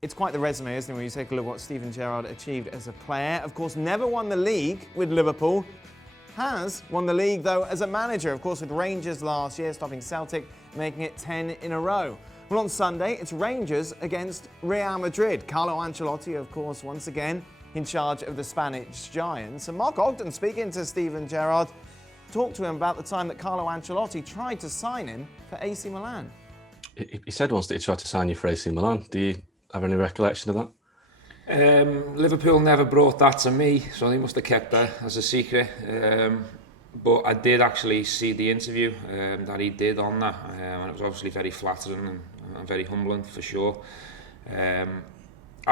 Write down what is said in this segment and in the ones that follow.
It's quite the resume, isn't it, when you take a look at what Steven Gerrard achieved as a player. Of course, never won the league with Liverpool. Has won the league, though, as a manager, of course, with Rangers last year, stopping Celtic, making it 10 in a row. Well, on Sunday, it's Rangers against Real Madrid. Carlo Ancelotti, of course, once again in charge of the Spanish Giants. And Mark Ogden, speaking to Steven Gerrard, talked to him about the time that Carlo Ancelotti tried to sign him for AC Milan. He said once that he tried to sign you for AC Milan. Do you have any recollection of that? Liverpool never brought that to me, so they must have kept that as a secret. But I did actually see the interview that he did on that, and it was obviously very flattering and very humbling for sure.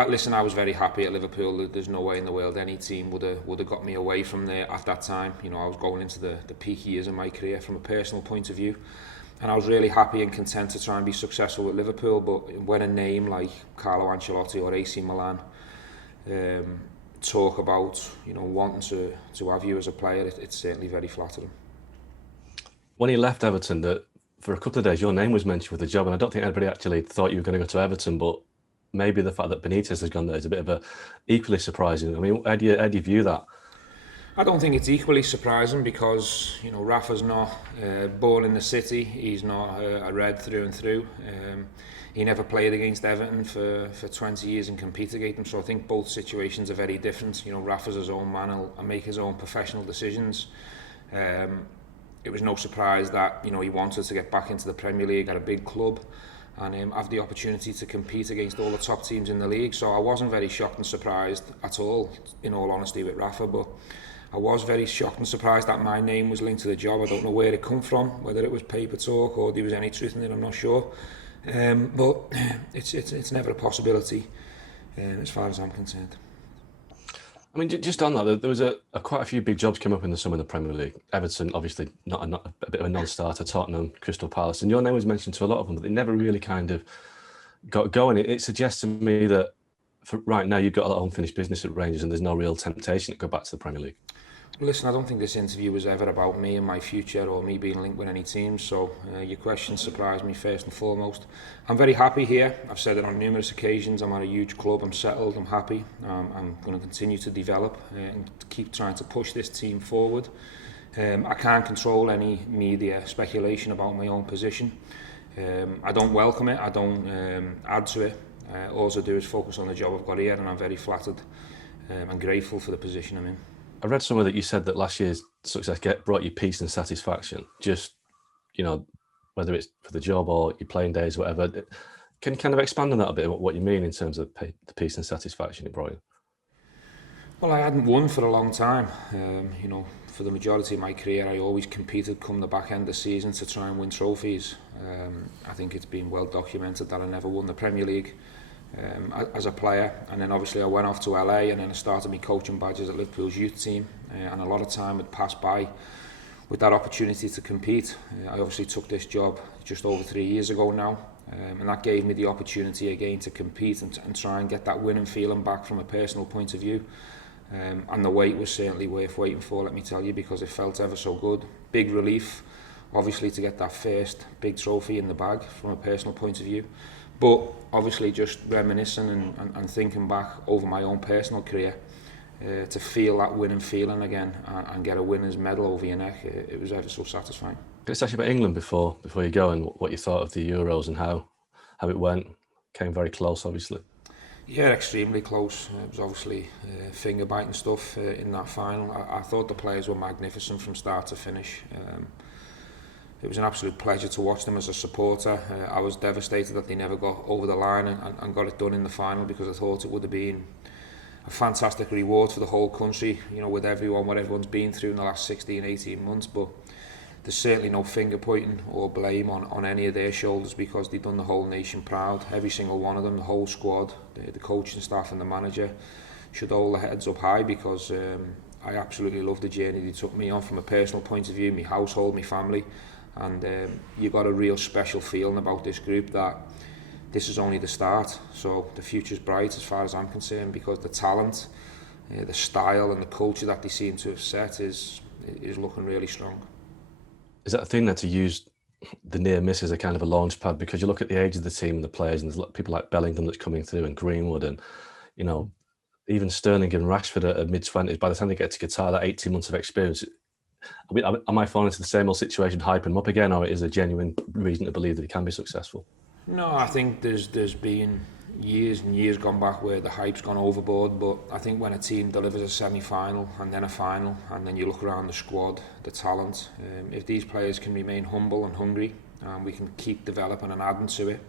Listen, I was very happy at Liverpool. There's no way in the world any team would have got me away from there at that time. You know, I was going into the peak years of my career from a personal point of view. And I was really happy and content to try and be successful with Liverpool, but when a name like Carlo Ancelotti or AC Milan talk about, you know, wanting to have you as a player, it's certainly very flattering. When he left Everton, for a couple of days, your name was mentioned with the job, and I don't think anybody actually thought you were going to go to Everton, but maybe the fact that Benitez has gone there is a bit of equally surprising. I mean, how do you view that? I don't think it's equally surprising because, you know, Rafa's not born in the city. He's not a Red through and through. He never played against Everton for 20 years and competed against them. So I think both situations are very different. You know, Rafa's his own man and make his own professional decisions. It was no surprise that, you know, he wanted to get back into the Premier League at a big club and have the opportunity to compete against all the top teams in the league. So I wasn't very shocked and surprised at all, in all honesty, with Rafa. But I was very shocked and surprised that my name was linked to the job. I don't know where it come from, whether it was paper talk or there was any truth in it, I'm not sure. But it's never a possibility as far as I'm concerned. I mean, just on that, there was quite a few big jobs came up in the summer in the Premier League. Everton, obviously, not a bit of a non-starter. Tottenham, Crystal Palace, and your name was mentioned to a lot of them, but they never really kind of got going. It suggests to me that for right now you've got a lot of unfinished business at Rangers, and there's no real temptation to go back to the Premier League. Listen, I don't think this interview was ever about me and my future or me being linked with any team, so your question surprised me first and foremost. I'm very happy here. I've said it on numerous occasions. I'm at a huge club, I'm settled, I'm happy. I'm going to continue to develop and keep trying to push this team forward. I can't control any media speculation about my own position. I don't welcome it, I don't add to it. All I do is focus on the job I've got here, and I'm very flattered and grateful for the position I'm in. I read somewhere that you said that last year's success brought you peace and satisfaction. Just, you know, whether it's for the job or your playing days, whatever. Can you kind of expand on that a bit, what you mean in terms of the peace and satisfaction it brought you? Well, I hadn't won for a long time. You know, for the majority of my career, I always competed come the back end of the season to try and win trophies. I think it's been well documented that I never won the Premier League as a player, and then obviously I went off to LA and then I started my coaching badges at Liverpool's youth team, and a lot of time had passed by with that opportunity to compete. I obviously took this job just over 3 years ago now, and that gave me the opportunity again to compete and try and get that winning feeling back from a personal point of view. And the wait was certainly worth waiting for, let me tell you, because it felt ever so good. Big relief, obviously, to get that first big trophy in the bag from a personal point of view. But obviously just reminiscing and thinking back over my own personal career, to feel that winning feeling again and get a winner's medal over your neck, it was ever so satisfying. Let's talk about England before you go, and what you thought of the Euros and how it went. Came very close, obviously. Yeah, extremely close. It was obviously finger-biting stuff in that final. I thought the players were magnificent from start to finish. It was an absolute pleasure to watch them as a supporter. I was devastated that they never got over the line and got it done in the final, because I thought it would have been a fantastic reward for the whole country, you know, with what everyone's been through in the last 16, 18 months. But there's certainly no finger pointing or blame on any of their shoulders, because they've done the whole nation proud. Every single one of them, the whole squad, the coaching staff and the manager should hold their heads up high, because I absolutely love the journey they took me on from a personal point of view, my household, my family. And you got a real special feeling about this group that this is only the start. So the future's bright as far as I'm concerned, because the talent, the style and the culture that they seem to have set is looking really strong. Is that a thing there to use the near misses are kind of a launch pad, because you look at the age of the team and the players, and there's people like Bellingham that's coming through, and Greenwood, and even Sterling and Rashford at mid-20s. By the time they get to Qatar, that 18 months of experience. Am I falling into the same old situation, hyping them up again, or is there a genuine reason to believe that he can be successful? No, I think there's been years and years gone back where the hype's gone overboard, but I think when a team delivers a semi-final and then a final, and then you look around the squad, the talent, if these players can remain humble and hungry, and we can keep developing and adding to it,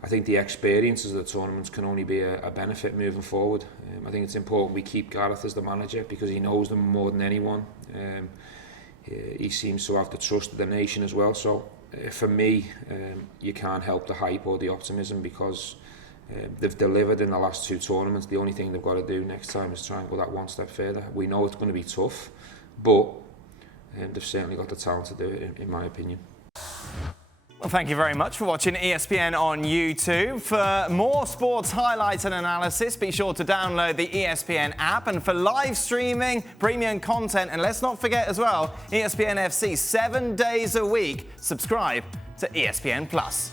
I think the experiences of the tournaments can only be a benefit moving forward. I think it's important we keep Gareth as the manager, because he knows them more than anyone. He seems to have the trust of the nation as well. So for me, you can't help the hype or the optimism, because they've delivered in the last 2 tournaments. The only thing they've got to do next time is try and go that one step further. We know it's going to be tough, but they've certainly got the talent to do it, in my opinion. Well, thank you very much for watching ESPN on YouTube. For more sports highlights and analysis, be sure to download the ESPN app. And for live streaming, premium content, and let's not forget as well, ESPN FC 7 days a week. Subscribe to ESPN+.